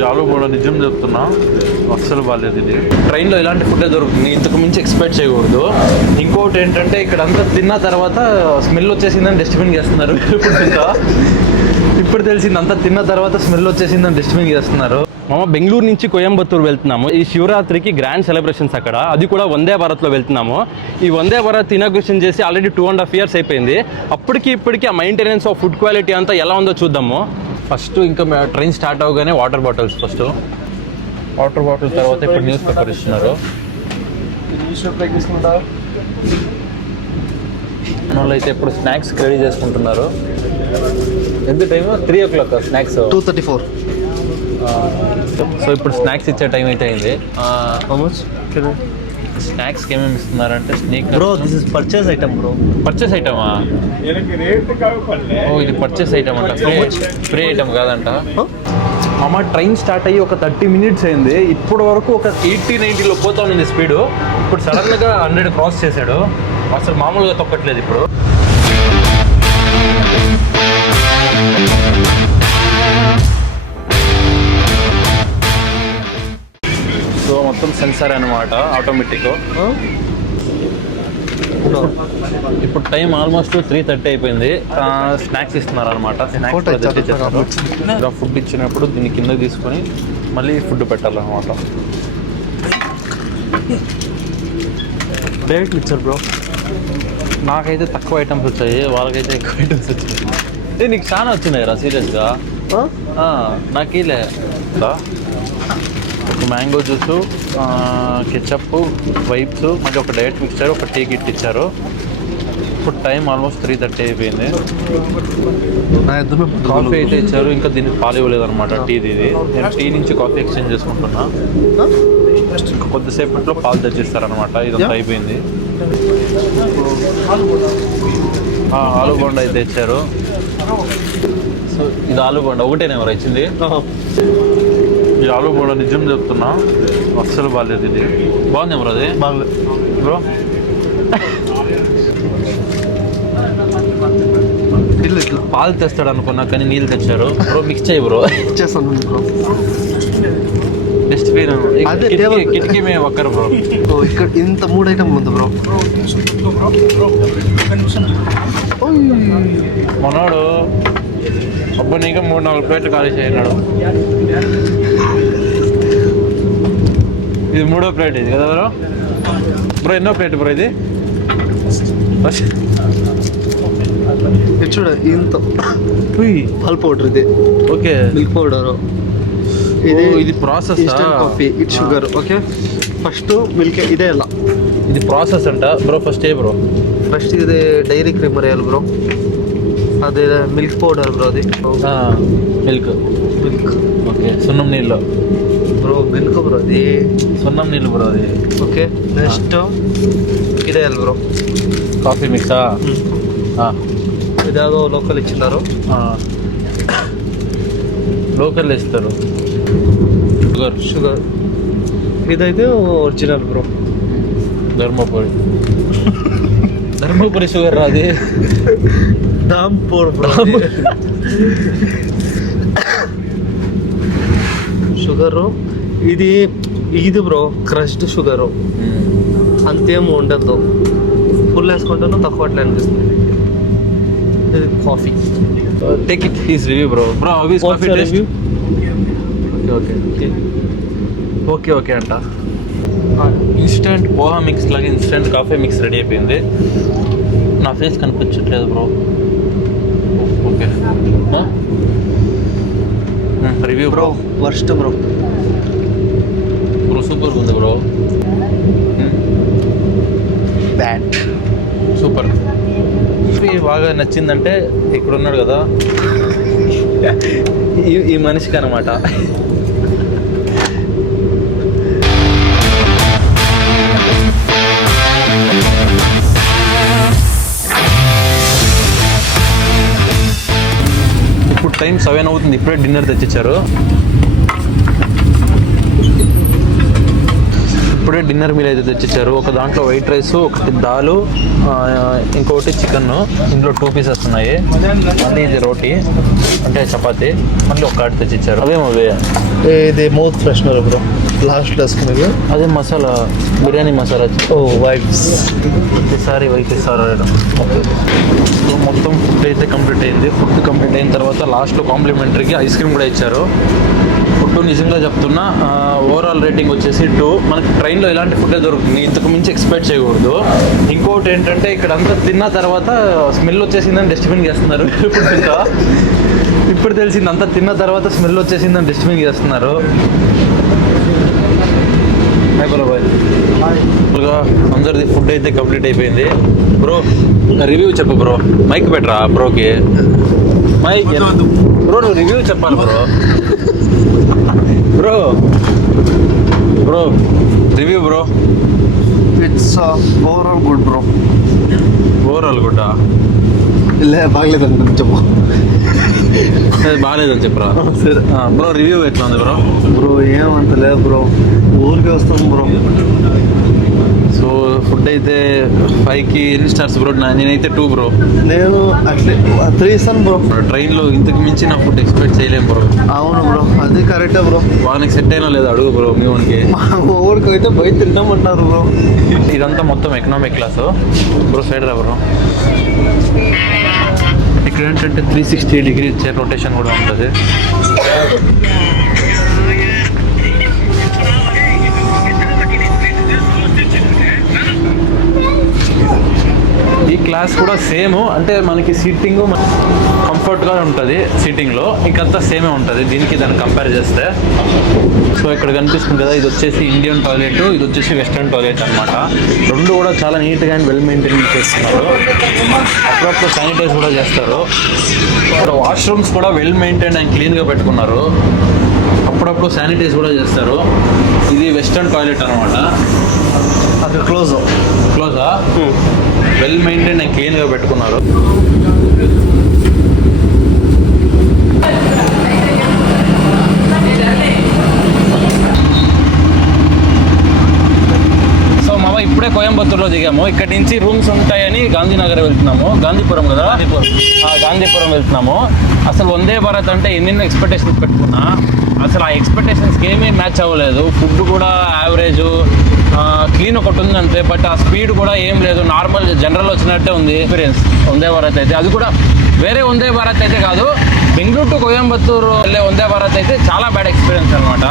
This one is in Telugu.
ఈ ఆలు బోడా నిజం చెప్తున్నా అస్సలు బాగాలేదు. ఇది ట్రైన్లో ఇలాంటి ఫుడ్ దొరుకుతుంది, ఇంతకు మించి ఎక్స్పెక్ట్ చేయకూడదు. ఇంకోటి ఏంటంటే ఇక్కడ అంతా తిన్న తర్వాత స్మెల్ వచ్చేసిందని డస్ట్బిన్ చేస్తున్నారు. ఇప్పుడు తెలిసింది, అంతా తిన్న తర్వాత స్మెల్ వచ్చేసిందని డస్ట్బిన్ చేస్తున్నారు. మామ బెంగళూరు నుంచి కోయంబత్తూరు వెళ్తున్నాము. ఈ శివరాత్రికి గ్రాండ్ సెలబ్రేషన్స్ అక్కడ, అది కూడా వందే భారత్లో వెళ్తున్నాము. ఈ వందే భారత్ ఇనాగ్రేషన్ చేసి ఆల్రెడీ 2.5 years అయిపోయింది. ఇప్పటికీ ఆ మెయింటెనెన్స్ ఆఫ్ ఫుడ్ క్వాలిటీ అంతా ఎలా ఉందో చూద్దాము. ఫస్ట్ ఇంకా ట్రైన్ స్టార్ట్ అవగానే water bottles, first water bottle, తర్వాత ఇప్పుడు న్యూస్ పేపర్ ఇస్తున్నారు. వాళ్ళు అయితే ఇప్పుడు స్నాక్స్ రెడీ చేసుకుంటున్నారు. ఎంత టైం? 3 o'clock snacks 2:34. సో ఇప్పుడు స్నాక్స్ ఇచ్చే టైం అయితే అయింది. స్నాక్స్ ఏమేమి ఇస్తున్నారంటే snack bro, this is purchase item bro. Purchase ఐటమా? ఓ, ఇది పర్చేస్ ఐటమ్ అంట, ఫ్రీ ఐటమ్ కాదంట. మామ ట్రైన్ స్టార్ట్ అయ్యి ఒక 30 minutes అయింది. ఇప్పటి వరకు ఒక 80-90లో పోతా ఉంది స్పీడ్. ఇప్పుడు సడన్గా 100 క్రాస్ చేశాడు. అసలు మామూలుగా తొక్కట్లేదు ఇప్పుడు. సో మొత్తం సెన్సార్ అనమాట, ఆటోమేటిక్. ఇప్పుడు టైం ఆల్మోస్ట్ 3:30 అయిపోయింది. స్నాక్స్ ఇస్తున్నారు అనమాట. ఫుడ్ ఇచ్చినప్పుడు దీన్ని కింద తీసుకొని మళ్ళీ ఫుడ్ పెట్టాలన్నమాట. డైరెక్ట్ ఇచ్చారు బ్రో. నాకైతే తక్కువ ఐటమ్స్ వచ్చాయి, వాళ్ళకైతే ఎక్కువ ఐటమ్స్ వచ్చాయి. నీకు చాలా వచ్చినాయి రా సీరియస్గా. నాకేలే ఒక మ్యాంగో జ్యూసు, కెచప్, వైప్స్, మళ్ళీ ఒక డైట్ మిక్చర్, ఒక టీ కిట్ ఇచ్చారు. ఇప్పుడు టైం ఆల్మోస్ట్ 3:30 అయిపోయింది. కాఫీ అయితే ఇచ్చారు, ఇంకా దీనికి పాలు ఇవ్వలేదు అనమాట. టీది ఇది. నేను టీ నుంచి కాఫీ ఎక్స్చేంజ్ చేసుకుంటున్నా. కొద్దిసేపట్లో పాలు తెచ్చిస్తారనమాట. ఇదంతా అయిపోయింది. ఆలు బోండా అయితే ఇచ్చారు. సో ఇది ఆలు బోండా ఒకటేనే ఎవరు ఇచ్చింది? ఈ ఆలు బోండా నిజం చెప్తున్నా అస్సలు బాగాలేదు. ఇది బాగుంది ఎవరు? అది బాగలేదు బ్రో. ఇట్లా పాలు తెస్తాడు అనుకున్నా, కానీ నీళ్ళు తెచ్చారు బ్రో. మిక్స్ చేయి బ్రో. చేస్తాను బ్రో. డస్ట్బిన్ కిటికీ మేము ఒక్కరు బ్రో. ఇక్కడ ఇంత 3 ఐటమ్ ఉంది బ్రో. మనోడు అబ్బా నీకు 3-4 ప్లేట్లు ఖాళీ చేయన్నాడు. ఇది 3వ ప్లేట్ ఇది కదా బ్రో? బ్రో ఎన్నో ప్లేట్ బ్రో ఇది? చూడ ఇంత పాల్ పౌడర్, ఇది ఓకే, మిల్క్ పౌడర్, ఇది ప్రాసెస్ కాఫీ, ఇది షుగర్. ఓకే, ఫస్ట్ మిల్క్ ఇదే ఎలా ఇది ప్రాసెస్ అంట బ్రో. ఫస్ట్ ఏ బ్రో? ఫస్ట్ ఇది డైరీ క్రీమర్ వేయాలి బ్రో. అదే మిల్క్ పౌడర్ బ్రో. అది మిల్క్ ఓకే. సున్నం నీళ్ళు బ్రో. మిల్క్ బ్రో, అది సున్నం నీళ్ళు బ్రో అది. ఓకే, నెక్స్ట్ ఇదే వేయాలి బ్రో. కాఫీ మిక్సా? ఇదేదో లోకల్ ఇచ్చినారు, లోకల్ ఇస్తారు. షుగర్ ఇదైతే ఒరిజినల్ బ్రో. ధర్మపురి షుగర్ రాది, దాంపూర్ బ్రో. షుగరు ఇది బ్రో క్రష్డ్ షుగరు. అంతేం ఉండదు, ఫుల్ వేసుకుంటాను తక్కువ అట్లా అనిపిస్తుంది. ఇది coffee. Take it is review bro. Bro how is coffee taste? Okay okay అంట. ఇన్స్టెంట్ పోహా మిక్స్ లాగా ఇన్స్టెంట్ కాఫీ మిక్స్ రెడీ అయిపోయింది. నా ఫేస్ కనిపించట్లేదు bro. Okay review bro. Worst bro. Bro super ఉంది బ్రో. Bad super. బాగా నచ్చిందంటే ఇక్కడ ఉన్నాడు కదా ఈ మనిషికి అనమాట. ఇప్పుడు టైం 7 అవుతుంది. ఇప్పుడే డిన్నర్ తెచ్చిచ్చారు. ఇప్పుడే డిన్నర్ మీల్ అయితే తెచ్చిచ్చారు. ఒక దాంట్లో వైట్ రైస్, ఒకటి దాలు, ఇంకొకటి చికెన్. ఇందులో 2 పీసెస్ ఉన్నాయి. మళ్ళీ ఇది రోటీ అంటే చపాతి, మళ్ళీ ఒక కార్డ్ తెచ్చిచ్చారు. అవేమవే ఇది మౌత్ ఫ్రెషనర్ బ్రో, లాస్ట్ వేసుకునేది. అదే మసాలా, బిర్యానీ మసాలా. ఓ వైప్స్, ఈసారి వైట్ ఇస్తారు. ఓకే, సో మొత్తం ఫుడ్ అయితే కంప్లీట్ అయింది. ఫుడ్ కంప్లీట్ అయిన తర్వాత లాస్ట్లో కాంప్లిమెంటరీకి ఐస్ క్రీమ్ కూడా ఇచ్చారు. ఫుడ్ నిజంగా చెప్తున్నా, ఓవరాల్ రేటింగ్ వచ్చేసి 2. మనకి ట్రైన్లో ఇలాంటి ఫుడ్ దొరుకుతుంది, ఇంతకు మించి ఎక్స్పెక్ట్ చేయకూడదు. ఇంకోటి ఏంటంటే ఇక్కడ అంతా తిన్న తర్వాత స్మెల్ వచ్చేసిందని డస్ట్బిన్ చేస్తున్నారు. ఇప్పుడు తెలిసింది, అంతా తిన్న తర్వాత స్మెల్ వచ్చేసిందని డస్ట్బిన్ చేస్తున్నారు. అందరిది ఫుడ్ అయితే కంప్లీట్ అయిపోయింది. బ్రో రివ్యూ చెప్పు బ్రో. మైక్ పెట్టరా బ్రోకి. మైక్ బ్రో, నువ్వు రివ్యూ చెప్పాలి bro. Bro bro review bro. It's overall good bro. Overall గుడ్డా? లే బాగలేదండి చెప్పు. బాగాలేదని చెప్పరా. సరే బ్రో రివ్యూ ఎట్లా ఉంది బ్రో? బ్రో ఏమంత లేదు బ్రో, ఊరికే వస్తాం బ్రో. సో ఫుడ్ అయితే 5కి ఎన్ని స్టార్స్ బ్రో? నేనైతే 2 బ్రో. నేను అట్లే 3 ఇస్తాను బ్రో. ట్రైన్లో ఇంతకు మించి నా ఫుడ్ ఎక్స్పెక్ట్ చేయలేము బ్రో. అవును బ్రో, అది కరెక్టే బ్రో. వానికి సెట్ అయినా లేదు అడుగు బ్రో మీ వానికి. మా ఊరికి అయితే బయట తింటామంటారు బ్రో. ఇదంతా మొత్తం ఎకనామిక్ క్లాసు బ్రో. సైడ్ రా బ్రో. ఇక్కడ ఏంటంటే 360 డిగ్రీ చైర్ రొటేషన్ కూడా ఉంటుంది. ఈ క్లాస్ కూడా సేమ్, అంటే మనకి సీటింగ్ కంఫర్ట్గా ఉంటుంది. సీటింగ్లో ఇంకంతా సేమే ఉంటుంది దీనికి దాన్ని కంపేర్ చేస్తే. సో ఇక్కడ కనిపిస్తుంది కదా, ఇది వచ్చేసి ఇండియన్ టాయిలెట్, ఇది వచ్చేసి వెస్ట్రన్ టాయిలెట్ అనమాట. రెండు కూడా చాలా నీట్గా అండ్ వెల్ మెయింటైన్ చేస్తున్నారు. అప్పుడప్పుడు శానిటైజ్ కూడా చేస్తారు. ఇక్కడ వాష్రూమ్స్ కూడా వెల్ మెయింటైన్ అండ్ క్లీన్గా పెట్టుకున్నారు. అప్పుడప్పుడు శానిటైజ్ కూడా చేస్తారు. ఇది వెస్ట్రన్ టాయిలెట్ అనమాట. అది క్లోజా? వెల్ మెయింటైన్ అండ్ క్లీన్గా పెట్టుకున్నారు. సో మామ ఇప్పుడే కోయంబత్తూరులో దిగాము. ఇక్కడి నుంచి రూమ్స్ ఉంటాయని గాంధీనగర్ వెళ్తున్నాము. గాంధీపురం కదా, గాంధీపురం వెళ్తున్నాము. అసలు వందే భారత్ అంటే ఎన్నెన్నో ఎక్స్పెక్టేషన్స్ పెట్టుకున్నా, అసలు ఆ ఎక్స్పెక్టేషన్స్కి ఏమీ మ్యాచ్ అవ్వలేదు. ఫుడ్ కూడా యావరేజ్, క్లీన్ ఒకటి ఉంది అంతే. బట్ ఆ స్పీడ్ కూడా ఏం లేదు, నార్మల్ జనరల్ వచ్చినట్టే ఉంది ఎక్స్పీరియన్స్ వందే భారత్ అయితే. అది కూడా వేరే వందే భారత్ అయితే కాదు, బెంగళూరు టు కోయంబత్తూరు వెళ్ళే వందే భారత్ అయితే చాలా బ్యాడ్ ఎక్స్పీరియన్స్ అనమాట.